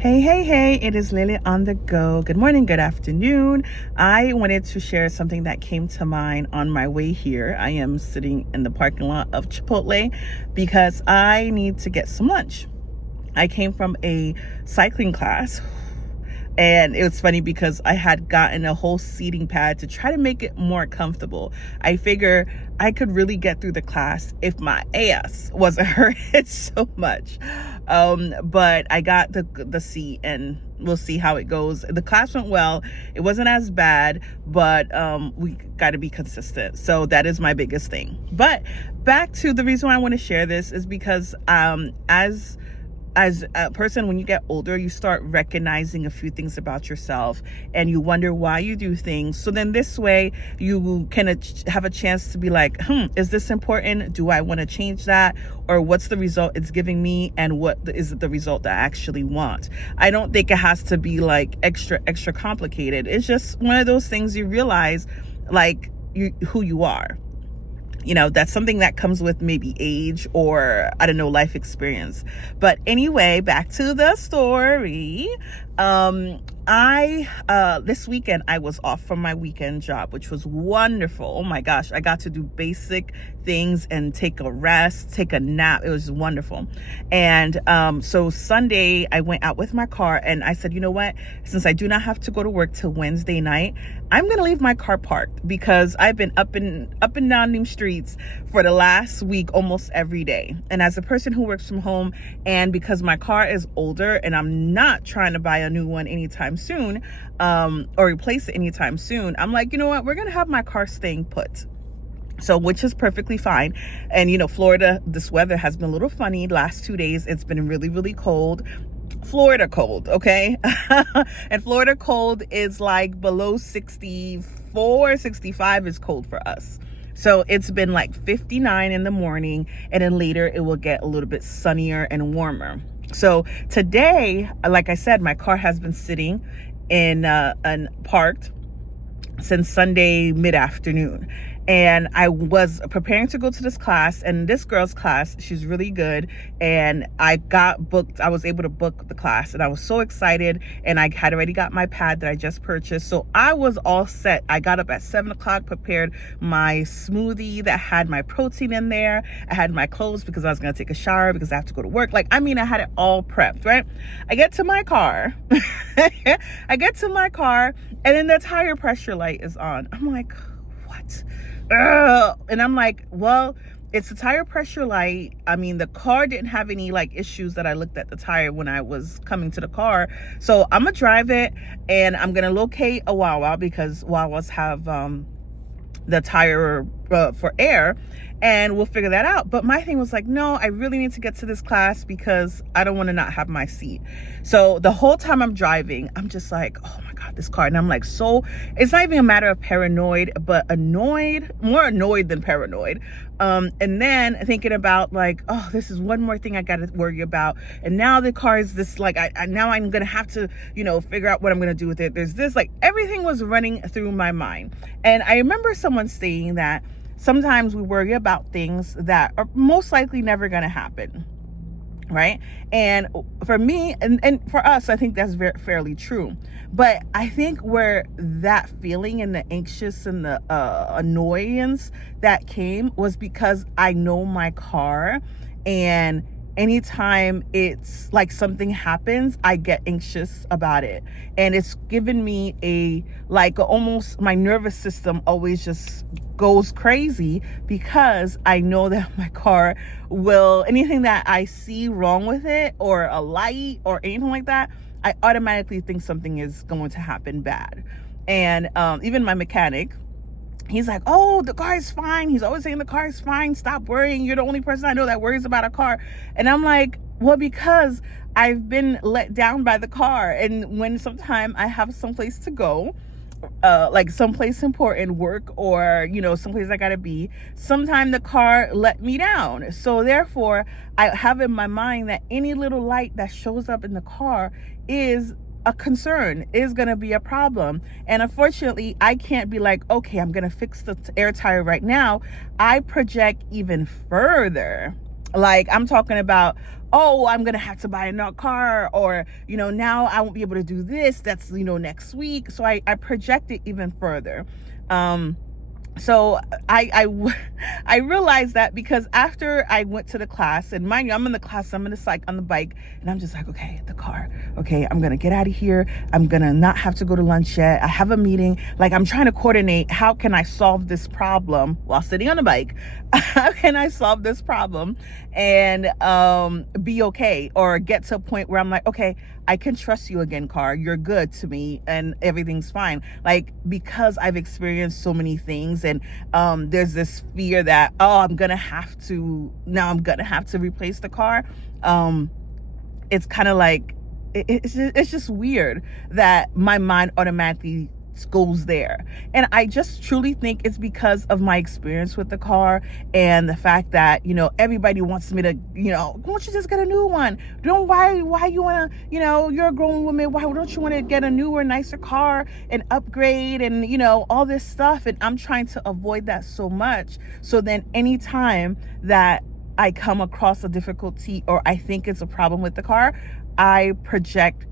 Hey, it is Lily on the go. Good morning, good afternoon. I wanted to share something that came to mind on my way here. I am sitting in the parking lot of Chipotle because I need to get some lunch. I came from a cycling class, and it was funny because I had gotten a whole seating pad to try to make it more comfortable. I figure I could really get through the class if my ass wasn't hurting so much. But I got the seat, and we'll see how it goes. The class went well. It wasn't as bad, but we got to be consistent. So that is my biggest thing. But back to the reason why I want to share this is because as a person, when you get older, you start recognizing a few things about yourself and you wonder why you do things. So then this way you can have a chance to be like, is this important? Do I want to change that? Or what's the result it's giving me? And what is the result that I actually want? I don't think it has to be like extra complicated. It's just one of those things you realize, like, who you are. That's something that comes with maybe age or, I don't know, life experience. But anyway, back to the story. This weekend I was off from my weekend job, which was wonderful. Oh my gosh, I got to do basic things and take a rest, take a nap. It was wonderful. And so Sunday I went out with my car and I said, you know what, since I do not have to go to work till Wednesday night, I'm gonna leave my car parked because I've been up and down them streets for the last week almost every day. And as a person who works from home, and because my car is older and I'm not trying to buy a new one anytime soon, or replace it anytime soon, I'm like, you know what, we're gonna have my car staying put. So, which is perfectly fine. And Florida, this weather has been a little funny. Last 2 days it's been really, really cold. Florida cold, okay? And Florida cold is like below 64, 65 is cold for us. So it's been like 59 in the morning, and then later it will get a little bit sunnier and warmer. So today, like I said, my car has been sitting in and parked since Sunday mid-afternoon. And I was preparing to go to this class, and this girl's class, she's really good. And I was able to book the class, and I was so excited. And I had already got my pad that I just purchased. So I was all set. I got up at 7:00, prepared my smoothie that had my protein in there. I had my clothes because I was going to take a shower because I have to go to work. I had it all prepped, right? I get to my car. And then the tire pressure light is on. I'm like, what? And I'm like, well, it's a tire pressure light. I mean, the car didn't have any issues that I looked at the tire when I was coming to the car. So I'm gonna drive it, and I'm gonna locate a Wawa because Wawas have the tire for air, and we'll figure that out. But my thing was like, no, I really need to get to this class because I don't want to not have my seat. So the whole time I'm driving, I'm just like, oh my God, this car. And I'm like, so it's not even a matter of paranoid, but annoyed, more annoyed than paranoid. And then thinking about oh, this is one more thing I got to worry about. And now the car is this, now I'm going to have to, figure out what I'm going to do with it. There's this, everything was running through my mind. And I remember someone saying that sometimes we worry about things that are most likely never going to happen, right? And for me and for us, I think that's fairly true. But I think where that feeling and the anxious and the annoyance that came was because I know my car, and anytime it's something happens, I get anxious about it. And it's given me almost my nervous system always just goes crazy because I know that my car will, anything that I see wrong with it or a light or anything like that, I automatically think something is going to happen bad. And even my mechanic, he's like, oh, the car is fine. He's always saying the car is fine. Stop worrying. You're the only person I know that worries about a car. And I'm like, well, because I've been let down by the car. And when sometime I have someplace to go, someplace important, work, or someplace I gotta be, sometime the car let me down. So therefore I have in my mind that any little light that shows up in the car is a concern, is going to be a problem. And unfortunately, I can't be like, okay, I'm going to fix the air tire right now. I project even further Like, I'm talking about, oh, I'm going to have to buy another car, or, now I won't be able to do this. That's, next week. So I project it even further. So I realized that because after I went to the class, and mind you, I'm in the class, I'm in the psych on the bike, and I'm just like, okay, the car, okay, I'm gonna get out of here. I'm gonna not have to go to lunch yet. I have a meeting. Like, I'm trying to coordinate, how can I solve this problem while sitting on the bike? How can I solve this problem and be okay, or get to a point where I'm like, okay, I can trust you again, car. You're good to me and everything's fine. Like, because I've experienced so many things, and there's this fear that, oh, I'm going to have to replace the car. It's kind of like, it's just weird that my mind automatically goes there. And I just truly think it's because of my experience with the car, and the fact that, everybody wants me to, why don't you just get a new one? Why you want to, you're a grown woman, why don't you want to get a newer, nicer car and upgrade and, all this stuff? And I'm trying to avoid that so much. So then anytime that I come across a difficulty, or I think it's a problem with the car, I project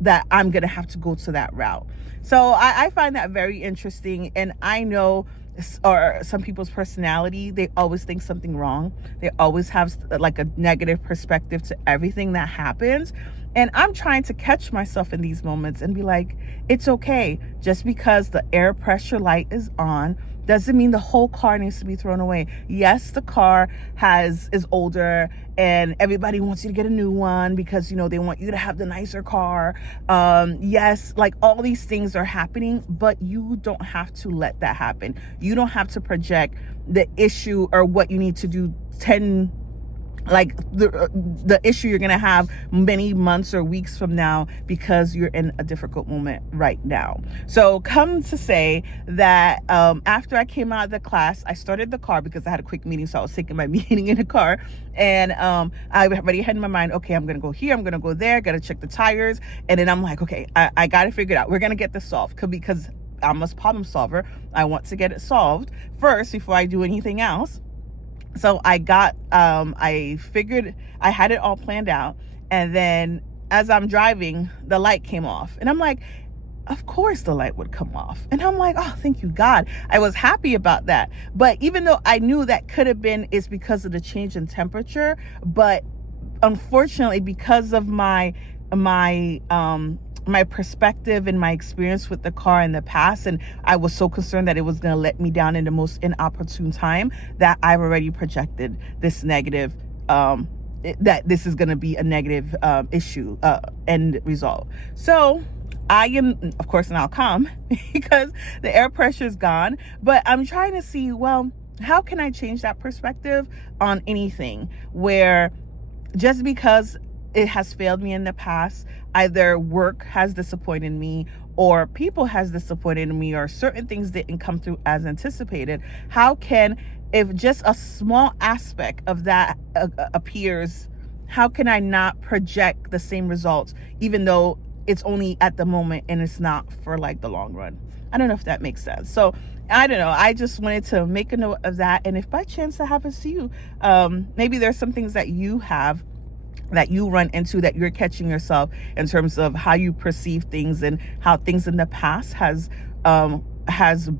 that I'm going to have to go to that route. So I find that very interesting. And I know, or some people's personality, they always think something wrong. They always have like a negative perspective to everything that happens. And I'm trying to catch myself in these moments and be like, it's okay. Just because the air pressure light is on doesn't mean the whole car needs to be thrown away. Yes, the car is older, and everybody wants you to get a new one because, they want you to have the nicer car. Yes, like, all these things are happening, but you don't have to let that happen. You don't have to project the issue or what you need to do the issue you're going to have many months or weeks from now because you're in a difficult moment right now. So come to say that after I came out of the class, I started the car because I had a quick meeting. So I was taking my meeting in the car, and I already had in my mind, okay, I'm going to go here, I'm going to go there, got to check the tires. And then I'm like, okay, I got to figure it out. We're going to get this solved because I'm a problem solver. I want to get it solved first before I do anything else. So I figured I had it all planned out. And then as I'm driving, the light came off. And I'm like, of course the light would come off. And I'm like, oh, thank you, God. I was happy about that. But even though I knew that could have been, it's because of the change in temperature. But unfortunately, because of my perspective and my experience with the car in the past, and I was so concerned that it was going to let me down in the most inopportune time, that I've already projected this negative, that this is going to be a negative issue, end result. So I am, of course, now calm because the air pressure is gone, but I'm trying to see, well, how can I change that perspective on anything where just because it has failed me in the past, either work has disappointed me, or people has disappointed me, or certain things didn't come through as anticipated. How can, if just a small aspect of that appears, how can I not project the same results, even though it's only at the moment and it's not for like the long run? I don't know if that makes sense. So I don't know. I just wanted to make a note of that. And if by chance that happens to you, maybe there's some things that you have that you run into that you're catching yourself in terms of how you perceive things, and how things in the past has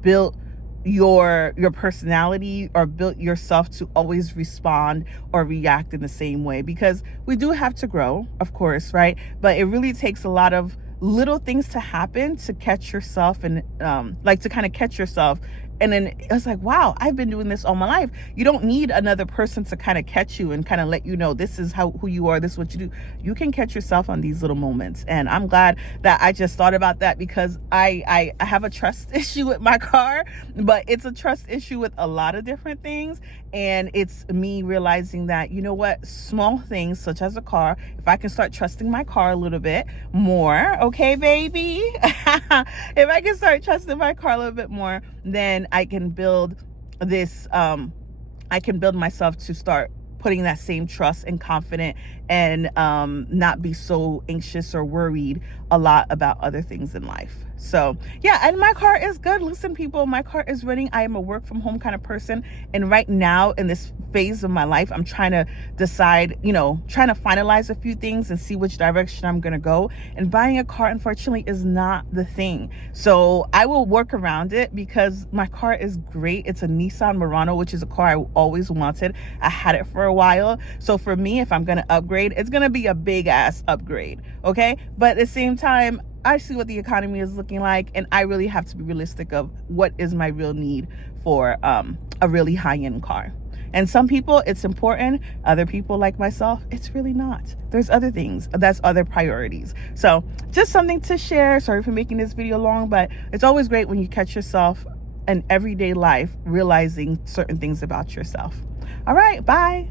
built your personality, or built yourself to always respond or react in the same way. Because we do have to grow, of course, right? But it really takes a lot of little things to happen to catch yourself, and to kind of catch yourself. And then it's like, wow, I've been doing this all my life. You don't need another person to kind of catch you and kind of let you know this is who you are, this is what you do. You can catch yourself on these little moments. And I'm glad that I just thought about that, because I have a trust issue with my car, but it's a trust issue with a lot of different things. And it's me realizing that, you know what, small things such as a car, if I can start trusting my car a little bit more, okay, baby, if I can start trusting my car a little bit more, then I can build this, I can build myself to start putting that same trust and confident, and not be so anxious or worried a lot about other things in life. So yeah, and my car is good. Listen, people, my car is running. I am a work from home kind of person, and right now in this phase of my life, I'm trying to decide, trying to finalize a few things and see which direction I'm gonna go. And buying a car, unfortunately, is not the thing. So I will work around it because my car is great. It's a Nissan Murano, which is a car I always wanted. I had it for a while. So for me, if I'm gonna upgrade, it's gonna be a big ass upgrade, okay? But at the same time, I see what the economy is looking like, and I really have to be realistic of what is my real need for a really high-end car. And some people, it's important. Other people, like myself, it's really not. There's other things. That's other priorities. So just something to share. Sorry for making this video long, but it's always great when you catch yourself in everyday life realizing certain things about yourself. All right, bye.